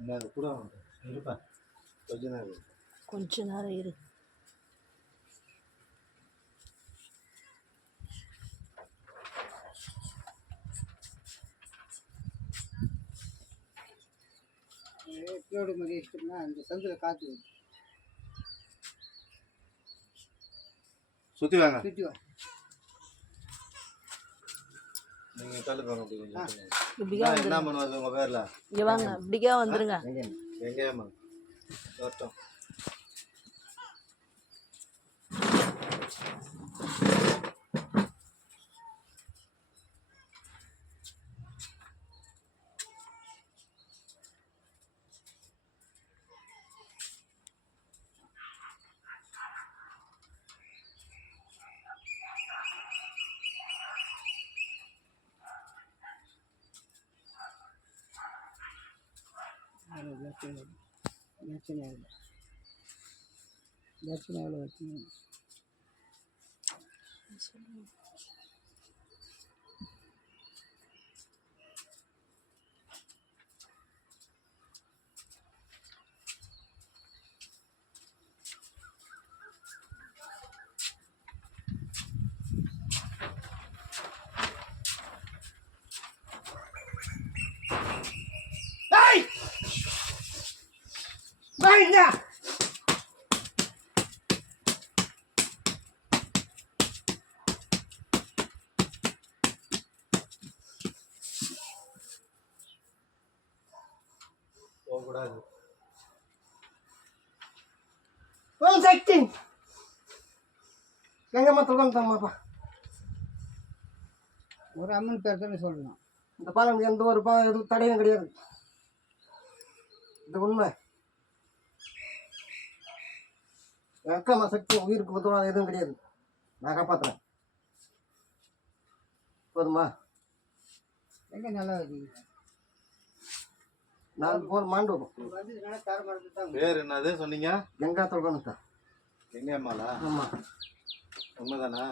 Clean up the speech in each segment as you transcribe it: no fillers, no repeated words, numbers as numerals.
இந்த கூட இருப்பா கொஞ்ச நேரம் இரு. எக்ஸ்ப்ளோடு மாதிரி இஷ்டம்னா அந்த சந்தில் காற்று சுற்றி வாங்க. சுற்றி வா. நீங்கள் தள்ளுங்க அப்படி கொஞ்சம். இப்படிக்கா என்ன பண்ணுவாங்க உங்கள் பேரில்? இங்கே வாங்க, இப்படிக்கா வந்துருங்க. எங்கேயாம்மா வரட்டும். தட்சிணாவில் வச்சு போகக்கூடாது. ஓம் சக்தி எங்கம்மா தொடர்ந்தாம்மாப்பா. ஒரு அம்மன் பேர் தானே சொல்லணும். இந்த பாலம் எந்த ஒரு எதுவும் தடையும் கிடையாது. இது உண்மை. என் அக்காம்மா சக்தி உயிருக்கு உதவாத எதுவும் கிடையாது. நான் காப்பாற்றுறேன். போதுமா? எங்க நல்லா இருக்கு. நான் போன மாண்டோம். பேர் என்னது சொன்னீங்க? எங்கா தொடர்ந்தா எங்கேம்மாலா? ஆமாம். உண்மைதானா?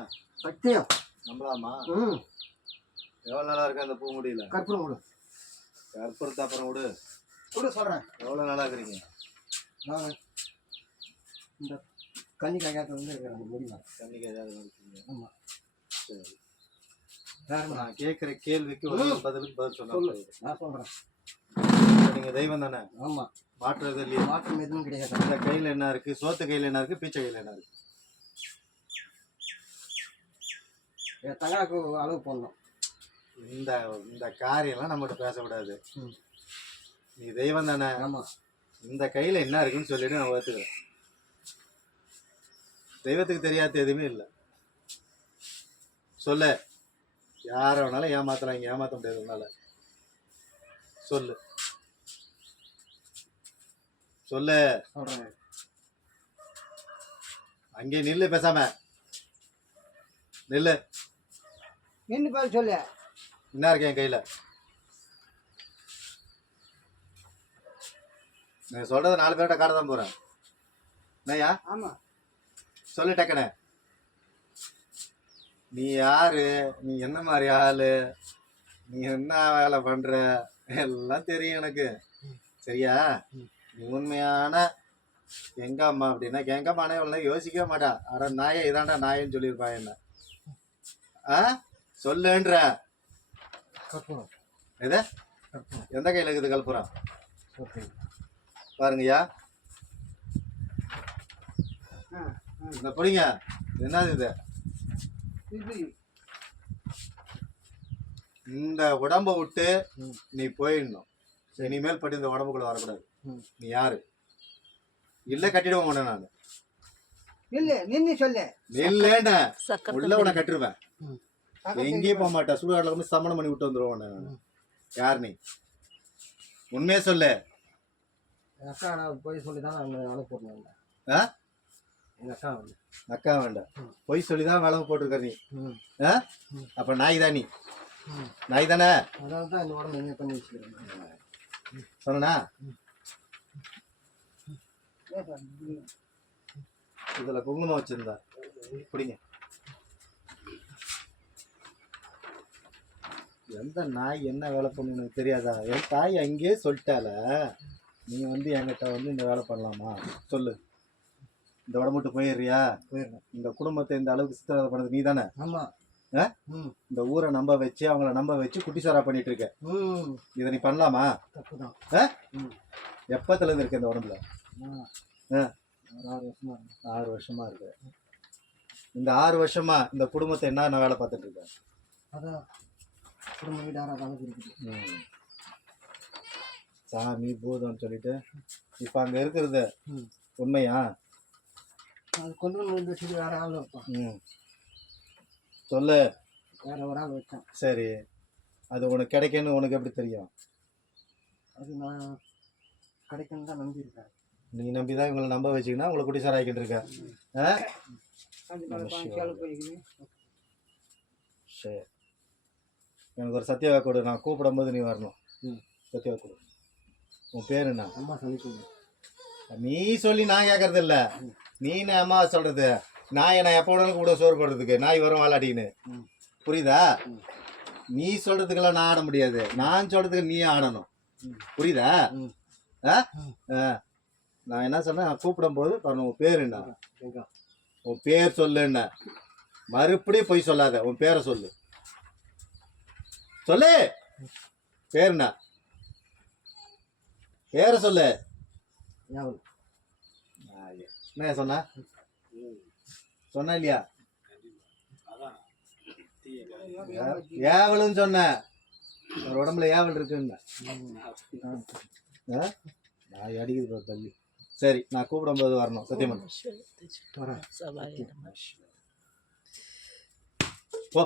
சக்தியம் நம்பலாமா? ம். எவ்வளோ நாளாக இருக்கு அந்த பூ முடியல? கற்பூரம் விடு. கற்பூரத்தை அப்புறம் விடு. விடு சொல்கிறேன். எவ்வளோ நாளாக இருக்கிறீங்க? நான் இந்த கன்னி காய்க்காத வந்து இருக்கிறேன். முடியல கண்ணிக்கு ஏதாவது இருக்கீங்க? ஆமாம். சரி. வேறு நான் கேட்குற கேள்விக்கு ஒரு பதிலுக்கு பதில் சொல்லு. சொன்னேன். நான் சொல்கிறேன். நீங்கள் தெய்வம் தானே? ஆமாம். மாற்றுறது இல்லையா? மாற்றம் எதுவும் கிடையாது. இந்த கையில் என்ன இருக்குது? சோத்து கையில் என்ன இருக்குது? பீச்சை கையில் என்ன இருக்குது? என் தங்காக்கு அளவு போடணும். இந்த இந்த காரியம்லாம் நம்மகிட்ட பேசக்கூடாது. ம். நீ தெய்வம் தானே? ஆமாம். இந்த கையில் என்ன இருக்குன்னு சொல்லிட்டு நான் ஒத்துக்கிறேன். தெய்வத்துக்கு தெரியாத எதுவுமே இல்லை. சொல்லு. யாரை வேணாலும் ஏமாத்தலாம், இங்கே ஏமாற்ற முடியாது உன்னால. சொல்லு சொல்லு. சொல்கிறேன். அங்கே நில்லு, பேசாம நில்லு. என்ன பேர் சொல்லு. என்ன இருக்கு என் கையில்? நான் சொல்றத 4 பேர்கிட்ட காட்ட தான் போறேன். என்னய்யா? ஆமாம். சொல்லு டக்குனே. நீ யாரு? நீ என்ன மாதிரி ஆளு? நீ என்ன வேலை பண்ற? எல்லாம் தெரியும் எனக்கு. சரியா? நீ உண்மையான எங்க அம்மா அப்படின்னா எங்க அம்மா இவ்வளோ யோசிக்கவே மாட்டா. அட நாயே இதாண்டா நாயன்னு சொல்லியிருப்பா என்ன. சொல்லுன்ற. கற்பூரம். எது? எந்த கையில் இருக்குது கற்பூரம்? பாருங்கய்யா. இந்த பிடிங்க. என்னது இது? இந்த உடம்ப விட்டு நீ போயிடணும். இனிமேல் பட்டு இந்த உடம்புக்குள்ள வரக்கூடாது. நீ யாரு? இல்ல கட்டிடுவோம் உடனே. நான் நில்லு. நின்று சொல்லு. நில்லேண்ட உள்ள உன கட்டிருவேன். எங்கேயும் போக மாட்டேன். சுடுகாட்டில் வந்து சமணம் பண்ணி விட்டு வந்துடுவோம். நான் யார்? நீ உண்மையே சொல்லு. அக்கா நான் போய் சொல்லி தான் அனுப்பிடுறேன். எங்கள் அக்கா வந்து அக்கா வேண்டாம். பொய் சொல்லிதான் விளவு போட்டிருக்க நீ. அப்ப நாய் தான் நீ. நாய் தானே? அதனால தான் இந்த உடம்பு எங்கே பண்ணி வச்சுக்கிறேன். சொன்னா இதுல குங்குமம் வச்சிருந்தா பிடிங்க. எந்த நாய் என்ன வேலை பண்ணு எனக்கு தெரியாதா? என் தாய் அங்கேயே சொல்லிட்டால. நீ வந்து என்கிட்ட வந்து இந்த வேலை பண்ணலாமா சொல்லு. இந்த உடம்பு விட்டு போயிடுறியா? போயிடுறேன். இந்த குடும்பத்தை இந்த அளவுக்கு சித்திரவதை பண்ணது நீ தானே? ஆமா. இந்த ஊரை நம்ப வச்சு அவங்கள நம்ப வச்சு குட்டி சாரா பண்ணிட்டு இருக்க. இதை நீ பண்ணலாமா? தப்புதான். எப்பத்துல இருந்து இருக்க இந்த உடம்புல? ஒரு 6 வருஷமா இருக்கு. 6 வருஷமா இருக்கு. இந்த 6 வருஷமா இந்த குடும்பத்தை என்ன வேலை பார்த்துட்டு இருக்க? அதான் குடும்ப வீடார அளவுக்கு இருக்குது. சாமி பூதம்னு சொல்லிட்டு இப்ப அங்க இருக்கிறது உண்மையா? அது கொண்டு வந்து வச்சுட்டு வேற ஆள் வைப்பான். சொல்லு. வேற ஒரு ஆள் வச்சான். சரி, அது உனக்கு கிடைக்குன்னு உனக்கு எப்படி தெரியும்? அது நான் கிடைக்குன்னு தான் நம்பி இருக்கேன். நீ நம்பிதான் இவங்களை நம்ப வச்சுக்கினா உங்களை குட்டி சார் ஆக்கிட்டு இருக்க. சரி, எனக்கு ஒரு சத்திய வாக்கு கொடு. நான் கூப்பிடும் போது நீ வரணும். சத்திய வாக்கு கொடு. உன் பேர் என்ன? அம்மா சொல்லி நீ சொல்லி நான் கேட்கறது இல்ல. நீ நான் அம்மா சொல்றது. நான் என்ன எப்போ உடனே கூட சோறு போடுறதுக்கு நாய் வரும் வாழாட்டின்னு. புரியுதா? நீ சொல்றதுக்கெல்லாம் நான் ஆட முடியாது. நான் சொல்றதுக்கு நீ ஆடணும். புரியுதா? நான் என்ன சொன்னேன், கூப்பிடும் போது உன் பேர் என்ன? உன் பேர் சொல்லு. என்ன மறுபடியும் போய் சொல்லாத. உன் பேரை சொல்லு. சொல்லு. பேர் என்ன? பேரை சொல்லு. என்ன சொன்ன? சொன்ன இல்லையா? ஏவலுன்னு சொன்ன. ஒரு உடம்புல ஏவல் இருக்குன்னு நான் அடிக்குது பள்ளி. சரி, நான் கூப்பிடும் போது வரணும். சத்தியமன் சபாய போ.